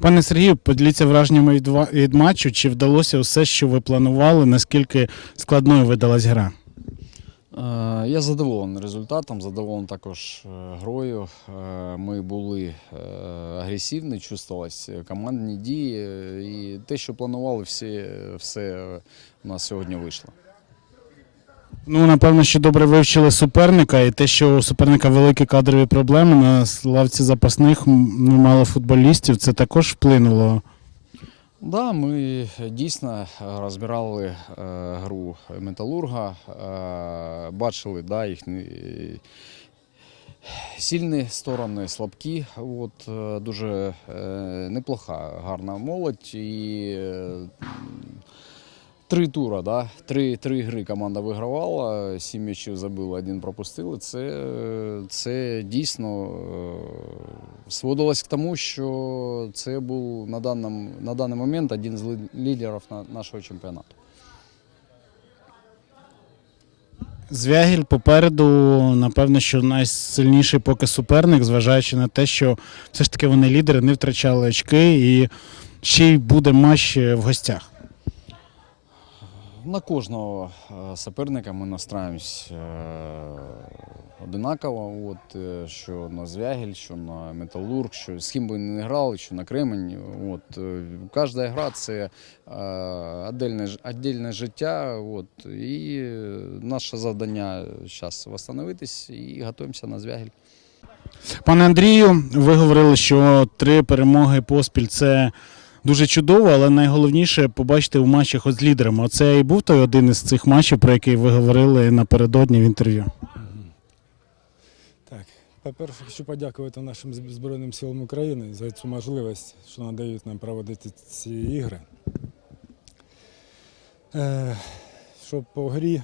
Пане Сергію, поділіться враженнями від, від матчу. Чи вдалося все, що ви планували? Наскільки складною видалась гра? Е, Я задоволений результатом, задоволений також е, грою. Е, Ми були агресивні, чувствувалися командні дії, і те, що планували, всі, все у нас сьогодні вийшло. Ну, напевно, що добре вивчили суперника, і те, що у суперника великі кадрові проблеми на лавці запасних ну, мало футболістів, це також вплинуло. Да, ми дійсно розбирали е, гру Металурга, е, бачили да, їхні сильні сторони, слабкі. От, е, дуже е, неплоха, гарна молодь. І е, три тура, да, три, три гри команда вигравала, сім м'ячів забили, один пропустили. Це, це дійсно е, сводилось к тому, що це був на, даному, на даний момент один з лідерів на, нашого чемпіонату. Звягіль попереду, напевно, що найсильніший поки суперник, зважаючи на те, що все ж таки вони лідери, не втрачали очки, і ще й буде матч е, в гостях. На кожного е, суперника ми настраємось е, одинаково. От, е, що на Звягель, що на Металург, що з ким би не грали, що на Кремень. От, кожна гра це е, отдельне, життя. От, і наше завдання зараз встановитись і готуємося на Звягель. Пане Андрію, ви говорили, що три перемоги поспіль це дуже чудово, але найголовніше побачити у матчах з лідерами. Оце і був той один із цих матчів, про який ви говорили напередодні в інтерв'ю. Так, по-перше, хочу подякувати нашим Збройним силам України за цю можливість, що надають нам проводити ці ігри. Е, що по грі.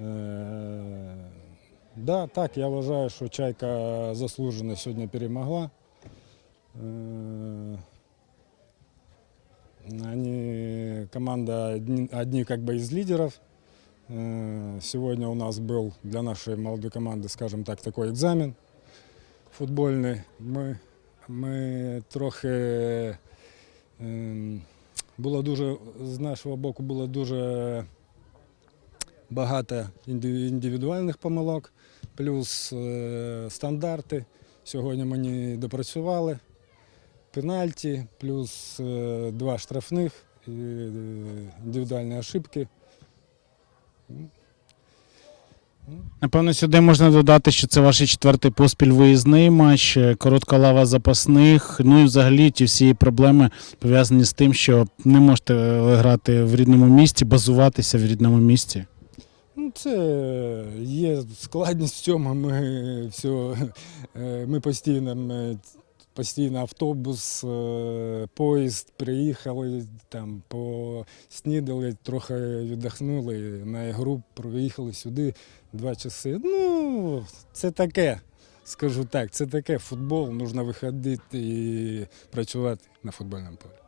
Е, да, так, я вважаю, що Чайка заслужено сьогодні перемогла. Е, они, команда одни, одни как бы из лидеров. Э, Сегодня у нас был для нашей молодой команды, скажем так, такой экзамен футбольний. Ми, ми трохи ем, було дуже з нашого боку було дуже багато інди- індивідуальних помилок, плюс е, стандарти. Сьогодні ми не допрацювали. Пенальті, плюс е, два штрафних, і, е, індивідуальні ошибки. Напевно, сюди можна додати, що це ваш четвертий поспіль виїзний матч, е, коротка лава запасних. Ну і взагалі ті всі проблеми пов'язані з тим, що не можете е, грати в рідному місті, базуватися в рідному місті. Ну, це є складність в цьому. Ми все, е, ми постійно, постійно автобус, е, поїзд приїхали, там поснідали, трохи віддихнули на ігру, проїхали сюди два часи. Ну, це таке, скажу так, це таке футбол, потрібно виходити і працювати на футбольному полі.